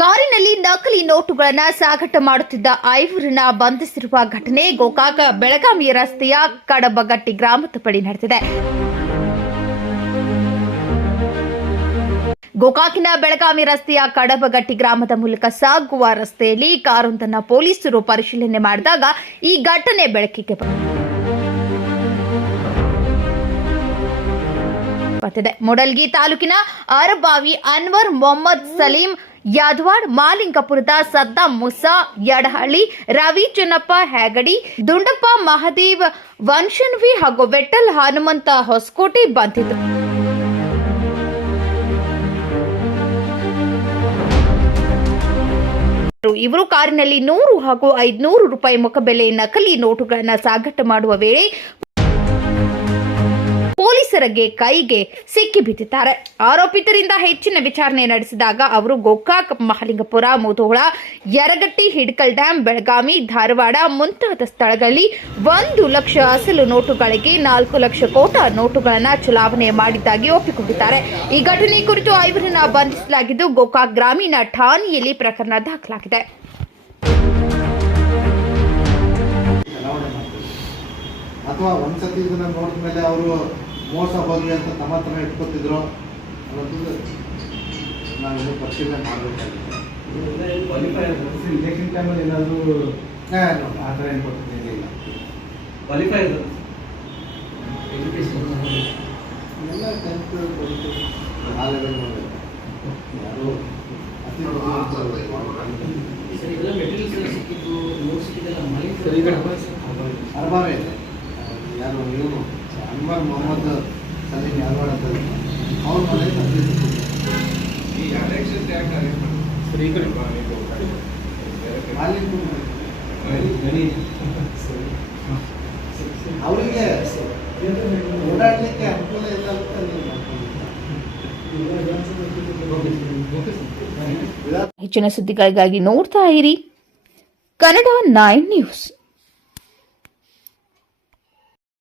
ಕಾರಿನಲ್ಲಿ ನಕಲಿ ನೋಟುಗಳನ್ನು ಸಾಗಾಟ ಮಾಡುತ್ತಿದ್ದ ಐವರನ್ನ ಬಂಧಿಸಿರುವ ಘಟನೆ ಗೋಕಾಕ ಬೆಳಗಾವಿ ರಸ್ತೆಯ ಕಡಬಗಟ್ಟಿ ಗ್ರಾಮದ ಬಳಿ ನಡೆದಿದೆ. ಗೋಕಾಕಿನ ಬೆಳಗಾವಿ ರಸ್ತೆಯ ಕಡಬಗಟ್ಟಿ ಗ್ರಾಮದ ಮೂಲಕ ಸಾಗುವ ರಸ್ತೆಯಲ್ಲಿ ಕಾರೊಂದನ್ನು ಪೊಲೀಸರು ಪರಿಶೀಲನೆ ಮಾಡಿದಾಗ ಈ ಘಟನೆ ಬೆಳಕಿಗೆ ಬಂದಿದೆ. ಮೊಡಲ್ಗಿ ತಾಲೂಕಿನ ಅರಬಾವಿ ಅನ್ವರ್ ಮೊಹಮ್ಮದ್ ಸಲೀಂ ಯಾದವಾಡ್ ಮಾಲಿಂಗಪುರದ ಸದ್ದಾಂ ಮುಸಾ, ಯಡಹಳ್ಳಿ, ರವಿ ಚನ್ನಪ್ಪ ಹೆಗಡಿ, ದುಂಡಪ್ಪ ಮಹದೇವ್ ವಂಶನ್ವಿ ಹಾಗೂ ವೆಟ್ಟಲ್ ಹನುಮಂತ ಹೊಸಕೋಟೆ ಬಂದಿದ್ದರು ಇವರು ಕಾರಿನಲ್ಲಿ ನೂರು ಹಾಗೂ ಐದುನೂರು ರೂಪಾಯಿ ಮುಖಬೆಲೆ ನಕಲಿ ನೋಟುಗಳನ್ನು ಸಾಗಾಟ ಮಾಡುವ ವೇಳೆ ಪೊಲೀಸರಿಗೆ ಕೈಗೆ ಸಿಕ್ಕಿಬಿದ್ದಿದ್ದಾರೆ ಆರೋಪಿತರಿಂದ ಹೆಚ್ಚಿನ ವಿಚಾರಣೆ ನಡೆಸಿದಾಗ ಅವರು ಗೋಕಾಕ್, ಮಹಲಿಂಗಪುರ, ಮುಧೋಳ, ಯರಗಟ್ಟಿ, ಹಿಡ್ಕಲ್ ಡ್ಯಾಂ, ಬೆಳಗಾವಿ, ಧಾರವಾಡ ಮುಂತಾದ ಸ್ಥಳಗಳಲ್ಲಿ ಒಂದು ಲಕ್ಷ ಅಸಲು ನೋಟುಗಳಿಗೆ ನಾಲ್ಕು ಲಕ್ಷ ಕೋಟ ನೋಟುಗಳನ್ನು ಚಲಾವಣೆ ಮಾಡಿದ್ದಾಗಿ ಒಪ್ಪಿಕೊಂಡಿದ್ದಾರೆ. ಈ ಘಟನೆ ಕುರಿತು ಐವರನ್ನ ಬಂಧಿಸಲಾಗಿದ್ದು ಗೋಕಾಕ್ ಗ್ರಾಮೀಣ ಠಾಣೆಯಲ್ಲಿ ಪ್ರಕರಣ ದಾಖಲಾಗಿದೆ. ಅಥವಾ ಒಂದ್ಸತಿ ಇದನ್ನ ನೋಡಿದ ಮೇಲೆ ಅವರು ಮೋಸ ಹೋಗಿ ಅಂತ ತಮ್ಮ ಹತ್ರ ಇಟ್ಕೊತಿದ್ರು. ಅನ್ನೋದು ನಾವೇನು ಪರಿಶೀಲನೆ ಮಾಡಬೇಕಾಗಿದೆ ಕ್ವಾಲಿಫೈ ಇಲೆಕ್ಷನ್ ಟೈಮಲ್ಲಿ ಏನಾದರೂ. ಆ ಥರ ಏನು ಇಲ್ಲ? ಕ್ವಾಲಿಫೈ ಎಜುಕೇಶನ್ ಎಲ್ಲ ಟೆಂತ್ ಆ ಲೆವೆಲ್ ಯಾರು ಅತಿ ಇದೆ. ಯಾರು ಇವನು ಅನ್ವರ್ ಮೊಹಮ್ಮದ್ ಸಲೀಂ ಯಾರ್ವಾಡ ಅಂತ ಅವ್ರ ಮನೆ ಸರ್ ಈ ಕಡೆ ಗಣಿ ಅವರಿಗೆ ಓಡಾಡಲಿಕ್ಕೆ ಅನುಕೂಲ ಇಲ್ಲ ಅಂತ. ಹೆಚ್ಚಿನ ಸುದ್ದಿಗಳಿಗಾಗಿ ನೋಡ್ತಾ ಇರಿ ಕನ್ನಡ ನೈನ್ ನ್ಯೂಸ್.